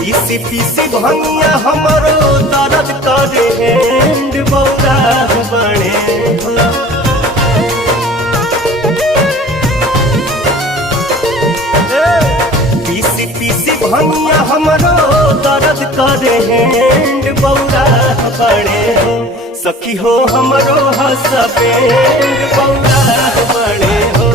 पीसी पीसी भंगिया हमरो दर्द करे एंड बौरा बने हो। पीसी पीसी भंगिया हमरो दर्द करे एंड बौरा बने हो। सखी हो हमरो हसबेंड बौरा बने हो।